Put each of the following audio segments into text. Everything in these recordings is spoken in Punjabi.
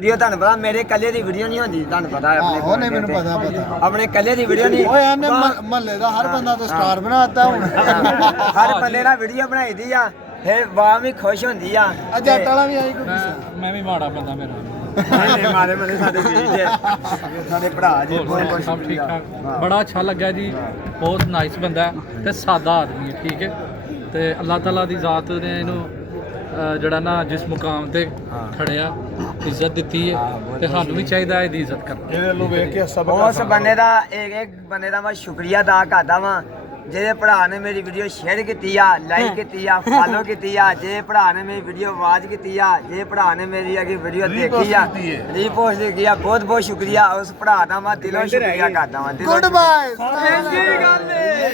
ਵੀਡੀਓ ਤੁਹਾਨੂੰ ਪਤਾ ਮੇਰੇ ਕੱਲੇ ਦੀ ਵੀਡੀਓ ਨਹੀਂ ਹੁੰਦੀ ਤੁਹਾਨੂੰ ਪਤਾ ਆਪਣੇ ਉਹਨੇ ਮੈਨੂੰ ਪਤਾ ਆਪਣੇ ਕੱਲੇ ਦੀ ਵੀਡੀਓ ਨਹੀਂ ਓਏ ਇਹਨੇ ਮਹੱਲੇ ਦਾ ਹਰ ਬੰਦਾ ਤਾਂ ਸਟਾਰ ਬਣਾਤਾ ਹੁਣ ਹਰ ਬੰਦੇ ਨਾਲ ਵੀਡੀਓ ਬਣਾਈ ਦੀ ਆ ਫਿਰ ਵਾਹ ਵੀ ਖੁਸ਼ ਹੁੰਦੀ ਆ ਜੱਟ ਵਾਲਾ ਵੀ ਆਈ ਕੋਈ ਮੈਂ ਵੀ ਮਾੜਾ ਬੰਦਾ ਮੇਰਾ ਨਹੀਂ ਮਾਰੇ ਮਨੇ ਸਾਡੇ ਵੀਰ ਜੀ ਸਾਡੇ ਭਰਾ ਜੀ ਬਹੁਤ ਸਭ ਠੀਕ ਠਾਕ ਬੜਾ ਅੱਛਾ ਲੱਗਾ ਜੀ ਬਹੁਤ ਨਾਈਸ ਬੰਦਾ ਹੈ ਤੇ ਸਾਦਾ ਆਦਮੀ ਹੈ ਠੀਕ ਹੈ ਤੇ ਅੱਲਾਹ ਤਾਲਾ ਦੀ ਜ਼ਾਤ ਨੇ ਇਹਨੂੰ ਜਿਹੜਾ ਨਾ ਜਿਸ ਮੁਕਾਮ ਤੇ ਖੜਿਆ ਇੱਜ਼ਤ ਦਿੱਤੀ ਹੈ ਤੇ ਸਾਨੂੰ ਵੀ ਚਾਹੀਦਾ ਇਹਦੀ ਇੱਜ਼ਤ ਕਰਨਾ ਇਹਦੇ ਨੂੰ ਵੇਖ ਕੇ ਸਭ ਉਸ ਬੰਦੇ ਦਾ ਇੱਕ ਬੰਦੇ ਦਾ ਮੈਂ ਸ਼ੁਕਰੀਆ ਅਦਾ ਕਰਦਾ ਵਾਂ ਜਿਹਦੇ ਭਰਾ ਨੇ ਮੇਰੀ ਵੀਡੀਓ ਸ਼ੇਅਰ ਕੀਤੀ ਆ ਲਾਈਕ ਕੀਤੀ ਆ ਫਾਲੋ ਕੀਤੀ ਆ ਜੇ ਭਰਾ ਨੇ ਮੇਰੀ ਵੀਡੀਓ ਵਾਚ ਕੀਤੀ ਆ ਜੇ ਭਰਾ ਨੇ ਮੇਰੀ ਅਗੀ ਵੀਡੀਓ ਦੇਖੀ ਆ ਰੀਪੋਸਟ ਕੀਤੀ ਆ ਬਹੁਤ ਬਹੁਤ ਸ਼ੁਕਰੀਆ ਉਸ ਭਰਾ ਦਾ ਮੈਂ ਦਿਲੋਂ ਸ਼ੁਕਰੀਆ ਕਰਦਾ ਵਾਂ ਗੁੱਡ ਬਾਏ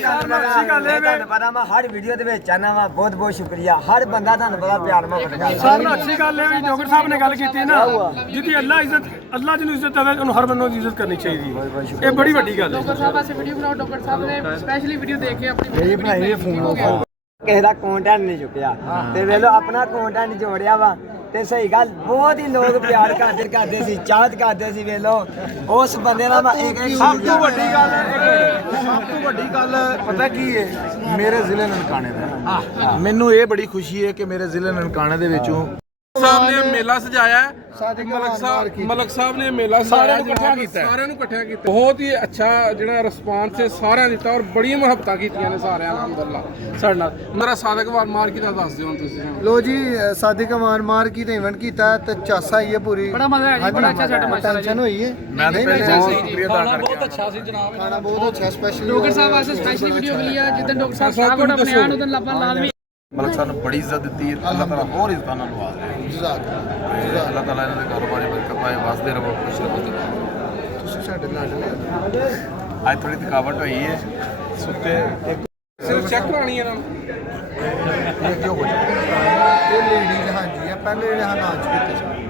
ਤੁਹਾਨੂੰ ਪਤਾ ਮੈਂ ਹਰ ਵੀਡੀਓ ਦੇ ਵਿੱਚ ਆਣਾ ਵਾ ਬਹੁਤ ਬਹੁਤ ਸ਼ੁਕਰੀਆ ਹਰ ਬੰਦਾ ਤੁਹਾਨੂੰ ਪਤਾ ਪਿਆਰ ਮੁਹੱਬਤ ਕਰਦਾ ਸਾਰਿਆਂ ਨੂੰ ਅੱਛੀ ਗੱਲ ਹੈ ਵੀ ਡਾਕਟਰ ਸਾਹਿਬ ਨੇ ਗੱਲ ਕੀਤੀ ਨਾ ਜਿਹਦੀ ਅੱਲਾ ਜਿਹਨੂੰ ਇੱਜ਼ਤ ਦੇਵੇ ਉਹਨੂੰ ਹਰ ਬੰਦੇ ਦੀ ਇੱਜ਼ਤ ਕਰਨੀ ਚਾਹੀਦੀ ਹੈ ਇਹ ਬੜੀ ਵੱਡੀ ਗੱਲ ਹੈ ਡਾਕਟਰ ਸਾਹਿਬ ਵਾਸਤੇ ਵੀਡੀਓ ਬਣਾਓ ਡਾਕਟਰ ਸਾਹਿਬ ਨੇ ਸਪੈਸ਼ਲੀ ਵੀਡੀਓ ਦੇਖ ਕੇ ਆਪਣੀ ਮੇਰੀ ਬਣਾਈ ਫੋਨ ਕਿਸੇ ਦਾ ਕੰਟੈਂਟ ਨਹੀਂ ਚੁੱਕਿਆ ਤੇ ਵੇਲੋ ਆਪਣਾ ਕੰਟੈਂਟ ਜੋੜਿਆ ਵਾ ਤੇ ਸਹੀ ਗੱਲ ਬਹੁਤ ਹੀ ਲੋਕ ਪਿਆਰ ਕਰਦੇ ਸੀ ਚਾਹਤ ਕਰਦੇ ਸੀ ਵੇਲੋ ਉਸ ਬੰਦੇ ਦਾ ਮੈਂ ਇੱਕ ਸਭ ਤੋਂ ਵੱਡੀ ਗੱਲ ਪਤਾ ਕੀ ਹੈ ਮੇਰੇ ਜ਼ਿਲ੍ਹੇ ਨਨਕਾਣੇ ਦਾ ਮੈਨੂੰ ਇਹ ਬੜੀ ਖੁਸ਼ੀ ਹੈ ਕਿ ਮੇਰੇ ਜ਼ਿਲ੍ਹੇ ਨਨਕਾਣੇ ਦੇ ਵਿੱਚੋਂ ਸਾਹਿਬ ਨੇ ਮੇਲਾ ਸਜਾਇਆ ਮਲਕ ਸਾਹਿਬ ਨੇ ਮੇਲਾ ਸਾਰਿਆਂ ਨੂੰ ਇਕੱਠਿਆ ਕੀਤਾ ਬਹੁਤ ਹੀ ਅੱਛਾ ਜਿਹੜਾ ਰਿਸਪਾਂਸ ਹੈ ਸਾਰਿਆਂ ਦਿੱਤਾ ਔਰ ਬੜੀ ਮੁਹੱਬਤਾਂ ਕੀਤੀਆਂ ਨੇ ਸਾਰਿਆਂ ਅਲਹਮਦੁਲਿਲਾ ਸਾਡੇ ਨਾਲ ਮੇਰਾ ਸਾਦਕ ਵਾਰ ਮਾਰਕੀ ਦਾ ਦੱਸ ਦਿਓ ਤੁਸੀਂ ਲੋ ਜੀ ਸਾਦਿਕ ਮਾਰ ਕੀ ਤੇ ਇਵੈਂਟ ਕੀਤਾ ਤੇ ਚਾਸਾ ਹੀ ਹੈ ਪੂਰੀ ਬੜਾ ਮਜ਼ਾ ਆਇਆ ਜੀ ਬੜਾ ਅੱਛਾ ਸੈਟ ਮਾਸ਼ਾਅੱਲਾ ਟੈਨਸ਼ਨ ਹੋਈ ਹੈ ਮੈਂ ਤਾਂ ਖਾਣਾ ਬਹੁਤ ਅੱਛਾ ਸੀ ਜਨਾਬ ਖਾਣਾ ਬਹੁਤ ਅੱਛਾ ਸਪੈਸ਼ਲ ਡਾਕਟਰ ਸਾਹਿਬ ਵਾਸਤੇ ਸਪੈਸ਼ਲੀ ਵੀਡੀਓ ਮਿਲੀ ਆ ਜਿੱਦਾਂ ਡਾਕਟਰ ਸਾਹਿਬ ਸ਼ਾਹਕੋਟ ਆਪਣੇ ਆਣ ਉਦੋਂ ਲੱਭਾ ਲਾਜ਼ਮੀ ਮਲਕ ਸਾਨੂੰ ਬੜੀ ਇੱਜ਼ਤ ਦਿੱਤੀ ਹੈ ਅੱਲਾਹ ਤਾਲਾ ਹੋਰ ਇੱਜ਼ਤਾਂ ਨਾਲ ਨਵਾਜ਼ ਰਹੇ ਜਜ਼ਾਕ ਅੱਲਾਹ ਤਾਲਾ ਇਹਨਾਂ ਦੇ ਕਾਰੋਬਾਰੀ ਬਰਕਤ ਪਾਏ ਵਸਦੇ ਰਹੋ ਖੁਸ਼ ਰਹੋ ਤੁਸੀਂ ਸਾਡੇ ਲਾਡਲੇ ਅੱਜ ਥੋੜੀ ਥਕਾਵਟ ਹੋਈ ਹੈ ਸੁੱਤੇ ਸਿਰਫ ਚੈੱਕ ਕਰਾਣੀ ਇਹਨਾਂ ਨੂੰ ਇਹ ਲੇਡੀਜ਼ ਹਾਂਜੀ ਆ ਪਹਿਲੇ ਜਿਹੜੇ ਹਾਲਾਤ ਕੀਤੇ ਸੀ